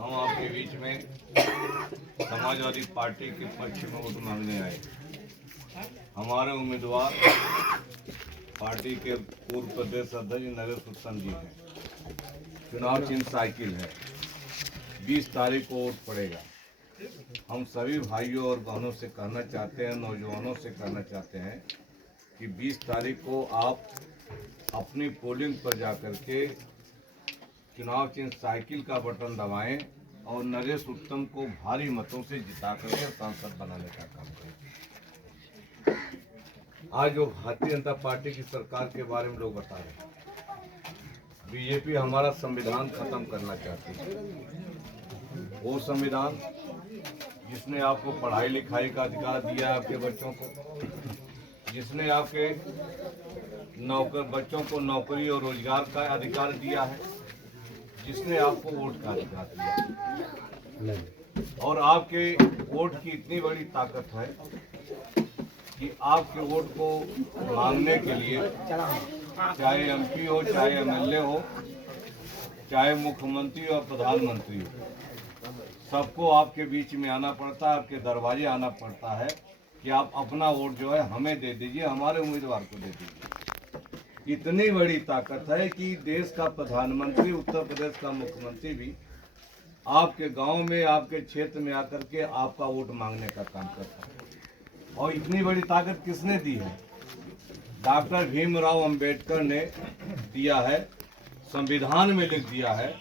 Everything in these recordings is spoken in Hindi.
हम आपके बीच में समाजवादी पार्टी के पक्ष में वोट मांगने आए। हमारे उम्मीदवार पार्टी के पूर्व प्रदेश अध्यक्ष नरेश उत्तम जी हैं। चुनाव चिन्ह साइकिल है। 20 तारीख को वोट पड़ेगा। हम सभी भाइयों और बहनों से कहना चाहते हैं, नौजवानों से कहना चाहते हैं कि 20 तारीख को आप अपनी पोलिंग पर जाकर के चुनाव चिन्ह साइकिल का बटन दबाएं और नरेश उत्तम को भारी मतों से जिता करके सांसद बनाने का काम करें। आज जो भारतीय जनता पार्टी की सरकार के बारे में लोग बता रहे हैं, बीजेपी हमारा संविधान खत्म करना चाहती है। वो संविधान जिसने आपको पढ़ाई लिखाई का अधिकार दिया है, आपके बच्चों को, जिसने आपके बच्चों को नौकरी और रोजगार का अधिकार दिया है, जिसने आपको वोट का अधिकार दिया और आपके वोट की इतनी बड़ी ताकत है कि आपके वोट को मांगने के लिए चाहे एमपी हो, चाहे एमएलए हो, चाहे मुख्यमंत्री और प्रधानमंत्री हो, सबको आपके बीच में आना पड़ता है, आपके दरवाजे आना पड़ता है कि आप अपना वोट जो है हमें दे दीजिए, हमारे उम्मीदवार को दे दीजिए। इतनी बड़ी ताकत है कि देश का प्रधानमंत्री, उत्तर प्रदेश का मुख्यमंत्री भी आपके गांव में, आपके क्षेत्र में आकर के आपका वोट मांगने का काम करता है। और इतनी बड़ी ताकत किसने दी है? डॉक्टर भीमराव अंबेडकर ने दिया है, संविधान में लिख दिया है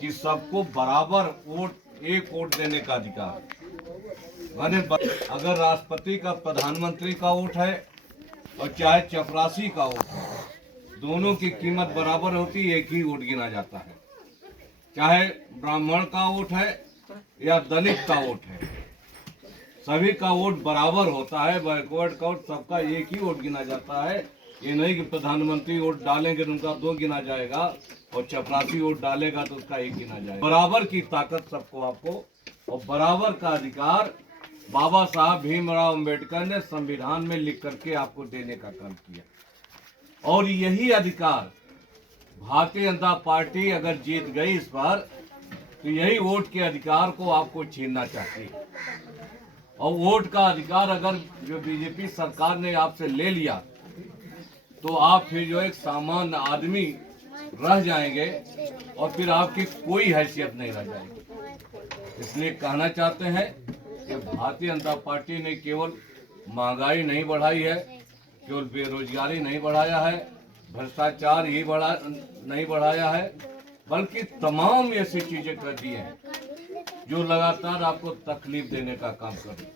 कि सबको बराबर वोट, एक वोट देने का अधिकार। माने अगर राष्ट्रपति का, प्रधानमंत्री का वोट है और चाहे चपरासी का वोट है, दोनों की कीमत बराबर होती है, एक ही वोट गिना जाता है। चाहे ब्राह्मण का वोट है या दलित का वोट है, सभी का वोट बराबर होता है। बैकवर्ड का वोट, सबका एक ही वोट गिना जाता है। ये नहीं कि प्रधानमंत्री वोट डालेंगे तो उनका 2 गिना जाएगा और चपरासी वोट डालेगा तो उसका 1 गिना जाएगा। बराबर की ताकत सबको, आपको, और बराबर का अधिकार बाबा साहब भीमराव अंबेडकर ने संविधान में लिख करके आपको देने का काम किया। और यही अधिकार भारतीय जनता पार्टी अगर जीत गई इस बार, तो यही वोट के अधिकार को आपको छीनना चाहती है। और वोट का अधिकार अगर जो बीजेपी सरकार ने आपसे ले लिया, तो आप फिर जो एक सामान्य आदमी रह जाएंगे और फिर आपकी कोई हैसियत नहीं रह जाएगी। इसलिए कहना चाहते हैं कि भारतीय जनता पार्टी ने केवल महंगाई नहीं बढ़ाई है, केवल बेरोजगारी नहीं बढ़ाया है, भ्रष्टाचार ही नहीं बढ़ाया है, बल्कि तमाम ऐसी चीजें कर दी हैं जो लगातार आपको तकलीफ देने का काम कर रही है।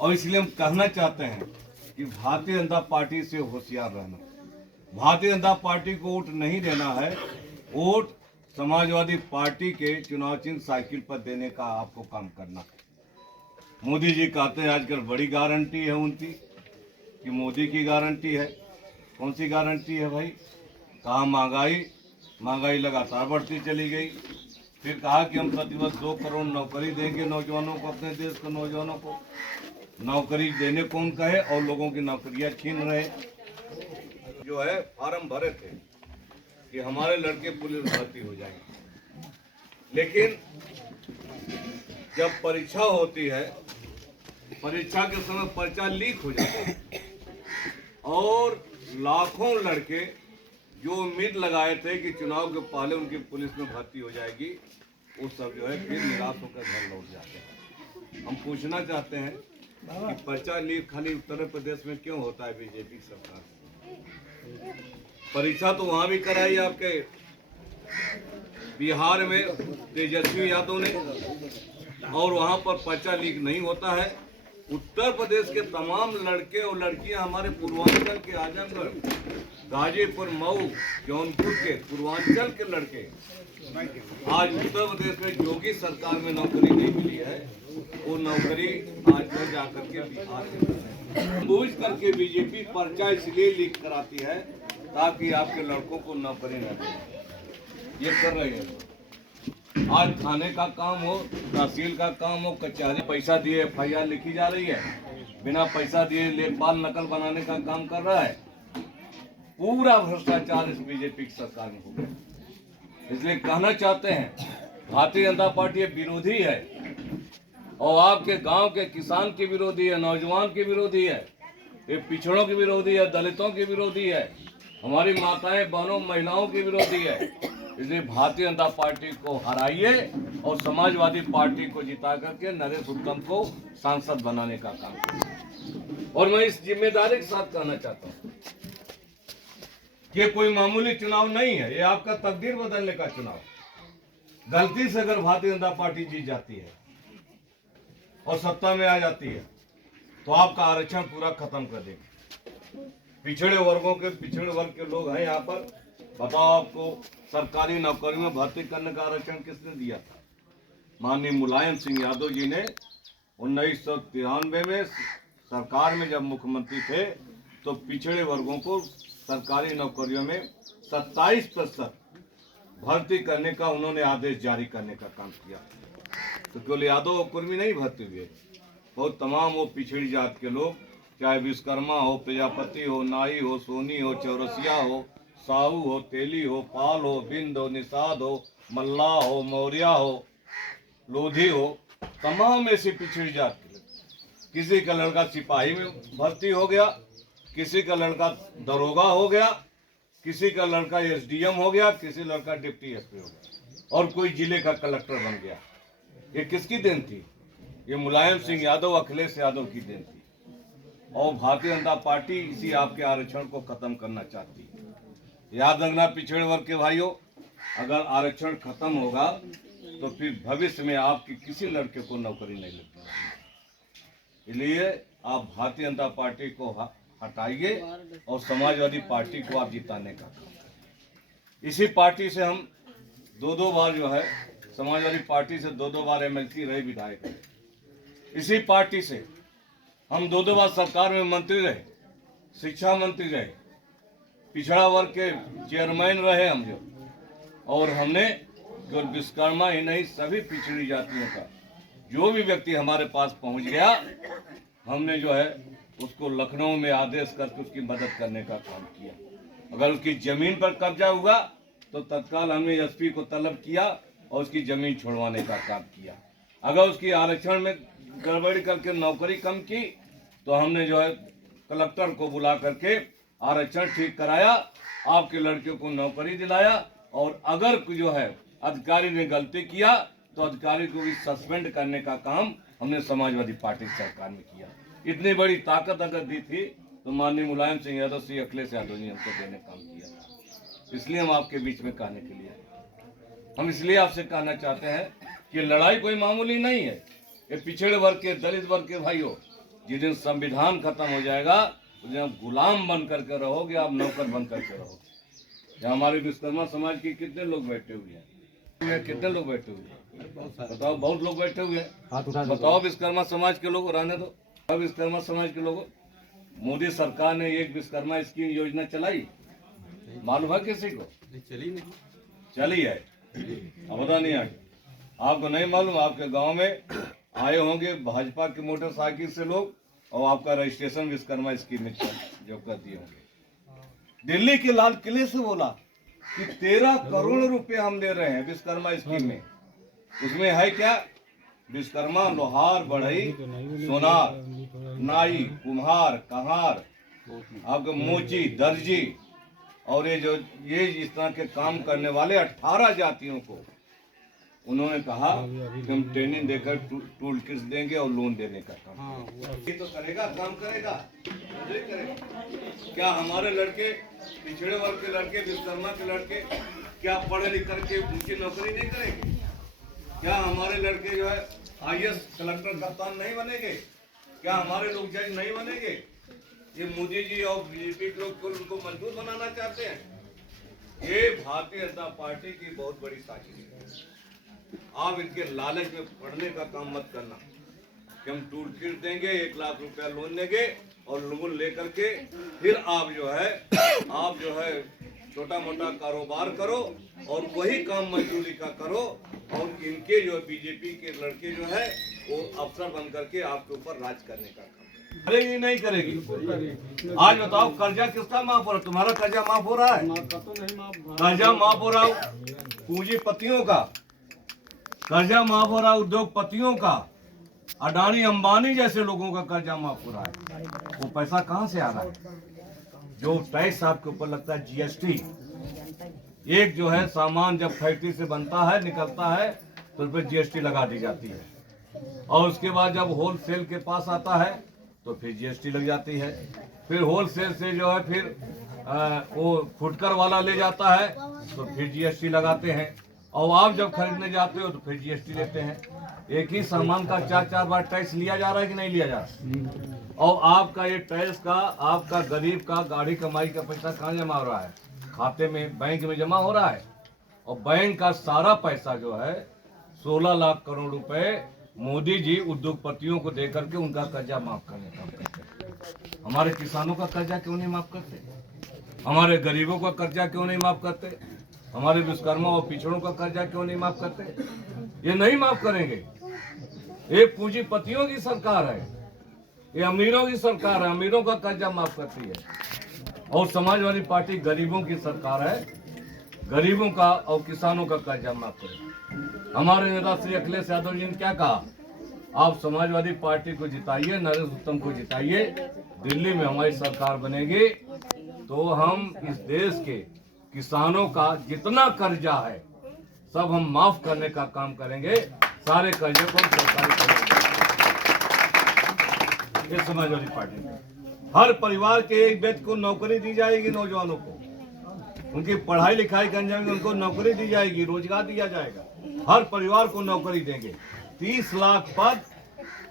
और इसलिए हम कहना चाहते हैं कि भारतीय जनता पार्टी से होशियार रहना। भारतीय जनता पार्टी को वोट नहीं देना है, वोट समाजवादी पार्टी के चुनाव चिन्ह साइकिल पर देने का आपको काम करना है। मोदी जी कहते हैं आजकल बड़ी गारंटी है उनकी, कि मोदी की गारंटी है। कौन सी गारंटी है भाई? कहा महंगाई लगातार बढ़ती चली गई। फिर कहा कि हम प्रतिवर्ष 2 करोड़ नौकरी देंगे नौजवानों को, अपने देश के नौजवानों को। नौकरी देने कौन कहे और लोगों की नौकरियां छीन रहे। जो है फार्म भरे थे कि हमारे लड़के पुलिस भर्ती हो जाएंगे, लेकिन जब परीक्षा होती है, परीक्षा के समय पर्चा लीक हो जाता है और लाखों लड़के जो उम्मीद लगाए थे कि चुनाव के पहले उनकी पुलिस में भर्ती हो जाएगी, वो सब जो है फिर निराश होकर घर लौट जाते हैं। हम पूछना चाहते हैं कि पर्चा लीक खाली उत्तर प्रदेश में क्यों होता है बीजेपी सरकार? परीक्षा तो वहां भी कराई आपके बिहार में तेजस्वी यादव ने, और वहां पर पर्चा लीक नहीं होता है। उत्तर प्रदेश के तमाम लड़के और लड़कियां, हमारे पूर्वांचल के आजमगढ़, गाजीपुर, मऊ, जौनपुर के पूर्वांचल के लड़के आज उत्तर प्रदेश में योगी सरकार में नौकरी नहीं मिली है, वो नौकरी आज में जाकर के बिहार में बूझ करके बीजेपी पर्चा इसलिए लीक कराती है ताकि आपके लड़कों को नौकरी न दे। ये कर रहे हैं। आज थाने का काम हो, तहसील का काम हो, कचहरी पैसा दिए FIR लिखी जा रही है, बिना पैसा दिए लेखपाल नकल बनाने का काम कर रहा है। पूरा भ्रष्टाचार इस बीजेपी की सरकार में हो गया। इसलिए कहना चाहते हैं भारतीय जनता पार्टी विरोधी है और आपके गांव के किसान के विरोधी है, नौजवान के विरोधी है, ये पिछड़ों के विरोधी है, दलितों के विरोधी है, हमारी माताएं बहनों महिलाओं के विरोधी है। इसलिए भारतीय जनता पार्टी को हराइए और समाजवादी पार्टी को जिता करके नरेश उत्तम को सांसद बनाने का काम कीजिए। और मैं इस जिम्मेदारी के साथ कहना चाहता हूँ कि कोई मामूली चुनाव नहीं है, ये आपका तकदीर बदलने का चुनाव। गलती से अगर भारतीय जनता पार्टी जीत जाती है और सत्ता में आ जाती है तो आपका आरक्षण पूरा खत्म कर देगी। पिछड़े वर्ग के लोग हैं यहाँ पर। बताओ, आपको सरकारी नौकरी में भर्ती करने का आरक्षण किसने दिया था? माननीय मुलायम सिंह यादव जी ने 1993 में सरकार में जब मुख्यमंत्री थे तो पिछड़े वर्गों को सरकारी नौकरियों में 27% भर्ती करने का उन्होंने आदेश जारी करने का काम किया। तो केवल यादव और कुर्मी नहीं भर्ती हुए, बहुत तमाम वो पिछड़ी जात के लोग, चाहे विश्वकर्मा हो, प्रजापति हो, नाई हो, सोनी हो, चौरसिया हो, साहू हो, तेली हो, पाल हो, बिंद हो, निषाद हो, मल्लाह हो, मौर्या हो, लोधी हो, तमाम ऐसी पिछड़ी जात के लोग। किसी का लड़का सिपाही में भर्ती हो गया, किसी का लड़का दरोगा हो गया, किसी का लड़का एसडीएम हो गया, किसी लड़का डिप्टी एसपी हो गया और कोई जिले का कलेक्टर बन गया। ये किसकी देन थी? ये मुलायम सिंह यादव, अखिलेश यादव की देन थी। और भारतीय जनता पार्टी इसी आपके आरक्षण को खत्म करना चाहती है। याद रखना पिछड़े वर्ग के भाइयों, अगर आरक्षण खत्म होगा तो फिर भविष्य में आपकी किसी लड़के को नौकरी नहीं लगती। इसलिए आप भारतीय जनता पार्टी को हटाइए और समाजवादी पार्टी को आप जिताने का काम। इसी पार्टी से हम दो बार जो है, समाजवादी पार्टी से दो बार एमएलसी रहे, विधायक रहे। इसी पार्टी से हम दो बार सरकार में मंत्री रहे, शिक्षा मंत्री रहे, पिछड़ा वर्ग के चेयरमैन रहे हम जो। और हमने जो विश्वकर्मा ही नहीं, सभी पिछड़ी जातियों का जो भी व्यक्ति हमारे पास पहुंच गया, हमने जो है उसको लखनऊ में आदेश करके उसकी मदद करने का काम किया। अगर उसकी जमीन पर कब्जा हुआ तो तत्काल हमने एसपी को तलब किया और उसकी जमीन छोड़वाने का काम किया। अगर उसकी आरक्षण में गड़बड़ी करके नौकरी कम की तो हमने जो है कलेक्टर को बुला करके आरक्षण ठीक कराया, आपके लड़के को नौकरी दिलाया। और अगर जो है अधिकारी ने गलती किया तो अधिकारी को भी सस्पेंड करने का काम हमने समाजवादी पार्टी सरकार में किया। इतनी बड़ी ताकत अगर दी थी तो माननीय मुलायम सिंह यादव, श्री अखिलेश यादव ने हमको देने काम किया था। इसलिए हम आपके बीच में कहने के लिए, हम इसलिए आपसे कहना चाहते हैं कि लड़ाई कोई मामूली नहीं है। ये पिछड़े वर्ग के, दलित वर्ग के भाइयों, जिस दिन संविधान खत्म हो जाएगा उस दिन आप गुलाम बन करके रहोगे, आप नौकर बन करके रहोगे। यहाँ हमारे विश्वकर्मा समाज के कितने लोग बैठे हुए हैं? कितने लोग बैठे हुए हैं? बताओ, बहुत लोग बैठे हुए हैं। बताओ विश्वकर्मा समाज के लोग, रहने दो। अब विश्वकर्मा समाज के लोगों, मोदी सरकार ने एक विश्वकर्मा स्कीम योजना चलाई, मालूम है किसी को? चली है, अब पता नहीं है आपको, नहीं मालूम? आपके गांव में आए होंगे भाजपा के मोटरसाइकिल से लोग और आपका रजिस्ट्रेशन विश्वकर्मा स्कीम में जो कर दिए होंगे। दिल्ली के लाल किले से बोला कि 13 करोड़ रुपए हम दे रहे हैं विश्वकर्मा स्कीम में। उसमें है क्या? विश्वकर्मा लोहार, बढ़ई, सोनार, नाई, कुम्हार, कहार, आपके मोची, दर्जी और ये इस तरह के काम करने वाले 18 जातियों को उन्होंने कहा कि हम ट्रेनिंग देकर टूल किट्स देंगे और लोन देने का काम। ये तो करेगा, काम करेगा, नहीं करेगा? क्या हमारे लड़के, पिछड़े वर्ग के लड़के, विश्वकर्मा के लड़के क्या पढ़े लिख करके उनकी नौकरी नहीं करेंगे? क्या हमारे लड़के जो है IAS, कलेक्टर, कप्तान नहीं बनेंगे? क्या हमारे लोग जज नहीं बनेंगे? ये मोदी जी और बीजेपी के लोग उनको मजबूत बनाना चाहते हैं। ये भारतीय जनता पार्टी की बहुत बड़ी साजिश है। आप इनके लालच में पढ़ने का काम मत करना कि हम टूल किट देंगे, 1 लाख रुपया लोन देंगे और लोन लेकर के फिर आप जो है छोटा मोटा कारोबार करो और वही काम मजदूरी का करो। और इनके जो बीजेपी के लड़के जो है वो अफसर बन करके आपके ऊपर राज करने का काम करेगी, नहीं करेगी? आज बताओ, कर्जा किसका माफ हो रहा है? तुम्हारा कर्जा माफ हो रहा है? कर्जा माफ हो रहा है पूंजीपतियों का, कर्जा माफ हो रहा है उद्योगपतियों का, अडानी अंबानी जैसे लोगों का कर्जा माफ हो रहा है। वो पैसा कहां से आ रहा है? जो टैक्स आपके ऊपर लगता है जीएसटी, एक जो है सामान जब फैक्ट्री से बनता है निकलता है तो उस पर जीएसटी लगा दी जाती है, और उसके बाद जब होलसेल के पास आता है तो फिर जीएसटी लग जाती है। फिर होलसेल से जो है फिर वो फुटकर वाला ले जाता है तो फिर जीएसटी लगाते हैं, और आप जब खरीदने जाते हो तो फिर जीएसटी लेते हैं। एक ही सामान का 4-4 बार टैक्स लिया जा रहा है कि नहीं लिया जा रहा? और आपका ये टैक्स का, आपका गरीब का गाड़ी कमाई का पैसा कहाँ जमा हो रहा है? खाते में, बैंक में जमा हो रहा है। और बैंक का सारा पैसा जो है 16 लाख करोड़ रुपए मोदी जी उद्योगपतियों को देकर के उनका कर्जा माफ करने का काम करते हैं। हमारे किसानों का कर्जा क्यों नहीं माफ करते? हमारे गरीबों का कर्जा क्यों नहीं माफ करते? हमारे विश्वकर्मा और पिछड़ों का कर्जा क्यों नहीं माफ करते? ये नहीं माफ करेंगे। ये पूंजीपतियों की सरकार है, ये अमीरों की सरकार है, अमीरों का कर्जा माफ करती है। और समाजवादी पार्टी गरीबों की सरकार है, गरीबों का और किसानों का कर्जा माफ करे। हमारे नेता श्री अखिलेश यादव जी ने क्या कहा? आप समाजवादी पार्टी को जिताइए, नरेंद्र उत्तम को जिताइए, दिल्ली में हमारी सरकार बनेगी तो हम इस देश के किसानों का जितना कर्जा है सब हम माफ करने का काम करेंगे, सारे कर्जे को हम सरकारी करेंगे। ये समाजवादी पार्टी में हर परिवार के एक व्यक्ति को नौकरी दी जाएगी, नौजवानों को उनकी पढ़ाई लिखाई करने जाएंगे, उनको नौकरी दी जाएगी, रोजगार दिया जाएगा, हर परिवार को नौकरी देंगे। 30 लाख पद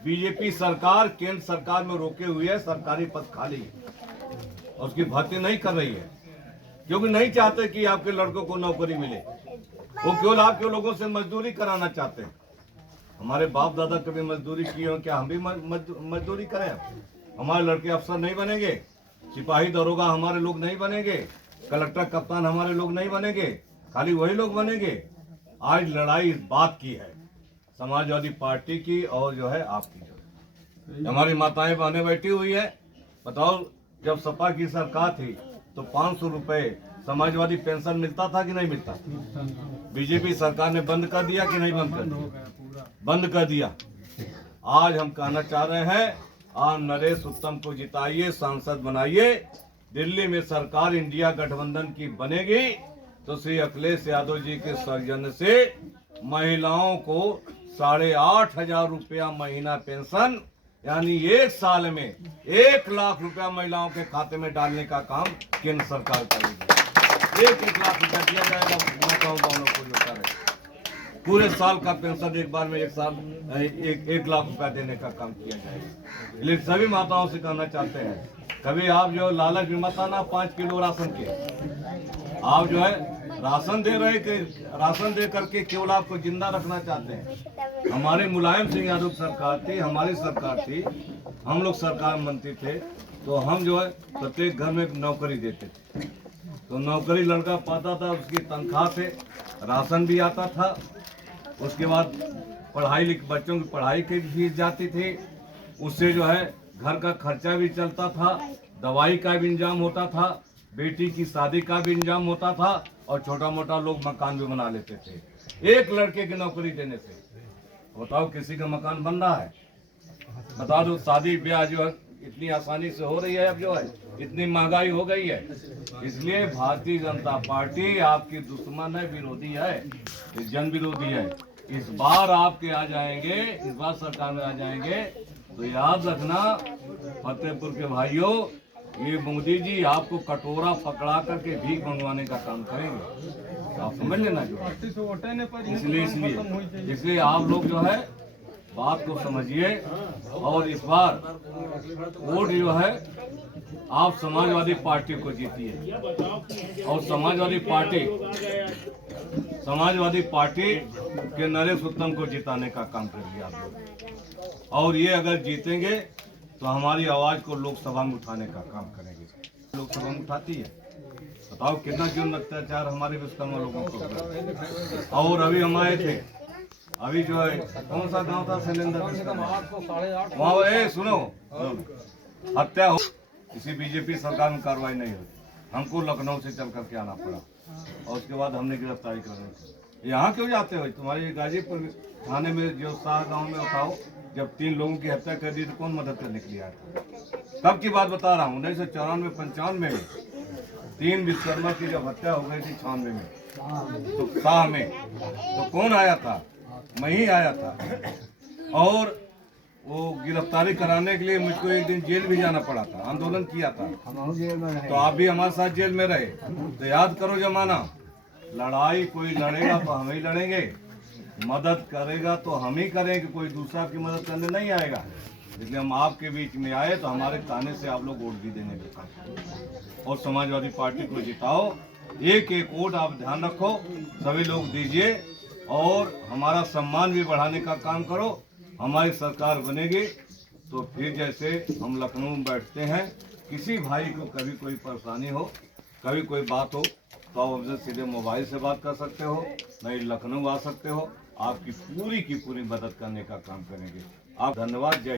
बीजेपी सरकार केंद्र सरकार में रोके हुए है, सरकारी पद खाली है और उसकी भर्ती नहीं कर रही है, क्योंकि नहीं चाहते कि आपके लड़कों को नौकरी मिले। वो केवल आपके लोगों से मजदूरी कराना चाहते हैं। हमारे बाप दादा कभी मजदूरी की हो, क्या हम भी मजदूरी करें? हमारे लड़के अफसर नहीं बनेंगे, सिपाही दरोगा हमारे लोग नहीं बनेंगे, कलेक्टर कप्तान हमारे लोग नहीं बनेंगे, खाली वही लोग बनेंगे। आज लड़ाई इस बात की है, समाजवादी पार्टी की और जो है आपकी, जो हमारी माताएं बहनें बैठी हुई है। बताओ, जब सपा की सरकार थी तो 500 रुपए समाजवादी पेंशन मिलता था कि नहीं मिलता? बीजेपी सरकार ने बंद कर दिया कि नहीं बंद कर दिया? बंद कर दिया। आज हम कहना चाह रहे हैं, आप नरेश उत्तम को जिताइए, सांसद बनाइए, दिल्ली में सरकार इंडिया गठबंधन की बनेगी तो श्री अखिलेश यादव जी के सौजन्य से महिलाओं को 8,500 रुपया महीना पेंशन, यानी एक साल में 1 लाख रुपया महिलाओं के खाते में डालने का काम केंद्र सरकार करेगी। 1 लाख रुपया दिया जाएगा माताओं बहनों को, जो करे पूरे साल का पेंशन एक बार में 1 लाख रुपया देने का काम किया जाएगा। लेकिन सभी माताओं से कहना चाहते हैं, कभी आप जो लालच में मत आना 5 किलो राशन के। आप जो है राशन दे रहे कि राशन दे करके केवल आपको जिंदा रखना चाहते हैं। हमारे मुलायम सिंह यादव सरकार थी, हमारी सरकार थी, हम लोग सरकार मंत्री थे, तो हम जो है प्रत्येक घर में नौकरी देते थे। तो नौकरी लड़का पाता था, उसकी तनख्वाह से राशन भी आता था, उसके बाद बच्चों की पढ़ाई की फीस जाती थी, उससे जो है घर का खर्चा भी चलता था, दवाई का भी इंतजाम होता था, बेटी की शादी का भी इंतजाम होता था, और छोटा मोटा लोग मकान भी बना लेते थे एक लड़के की नौकरी देने से। बताओ, किसी का मकान बन रहा है? बता दो, शादी ब्याह जो है इतनी आसानी से हो रही है, अब जो है इतनी महंगाई हो गई है। इसलिए भारतीय जनता पार्टी आपकी दुश्मन है, विरोधी है, जन विरोधी है। इस बार आपके आ जाएंगे, इस बार सरकार में आ जाएंगे तो याद रखना फतेहपुर के भाइयों, ये मोदी जी आपको कटोरा पकड़ा करके भीख मंगवाने का काम करेंगे, आप समझ लेना। जो इसलिए आप लोग जो है बात को समझिए, और इस बार वोट जो है आप समाजवादी पार्टी को जीतिए, और समाजवादी पार्टी के नरेश उत्तम को जिताने का काम करिए आप लोग। और ये अगर जीतेंगे तो हमारी आवाज को लोकसभा में उठाने का काम करेंगे। लोकसभा में उठाती है, बताओ कितना जुर्म अत्याचार हमारे विश्वकर्मा लोगों को। और अभी हम आए थे, अभी जो है कौन सा गांव था शैलेंद्र, वहाँ सुनो हत्या हो, किसी बीजेपी सरकार में कार्रवाई नहीं हुई, हमको लखनऊ से चल करके आना पड़ा, और उसके बाद हमने गिरफ्तारी करनी थी। यहाँ क्यों जाते हो? तुम्हारे गाजीपुर थाने में जो शाह गांव में उठाओ, जब 3 लोगों की हत्या कर दी तो कौन मदद करने के लिए आया था? तब की बात बता रहा हूँ, 1994-95 में 3 विश्वकर्मा की जब हत्या हो गई थी 96 में, तो शाह में, तो कौन आया था? मैं ही आया था। और वो गिरफ्तारी कराने के लिए मुझको एक दिन जेल भी जाना पड़ा था, आंदोलन किया था। तो आप भी हमारे साथ जेल में रहे। तो याद करो जमाना, लड़ाई कोई लड़ेगा तो हम ही लड़ेंगे, मदद करेगा तो हम ही करेंगे, कोई दूसरा आपकी मदद करने नहीं आएगा। इसलिए हम आपके बीच में आए तो हमारे कहने से आप लोग वोट भी देने के और समाजवादी पार्टी को जिताओ। एक एक वोट आप ध्यान रखो, सभी लोग दीजिए और हमारा सम्मान भी बढ़ाने का काम करो। हमारी सरकार बनेगी तो फिर जैसे हम लखनऊ में बैठते हैं, किसी भाई को कभी कोई परेशानी हो, कभी कोई बात हो, तो आप हमसे सीधे मोबाइल से बात कर सकते हो, नहीं लखनऊ आ सकते हो, आपकी पूरी की पूरी मदद करने का काम करेंगे। आप धन्यवाद। जय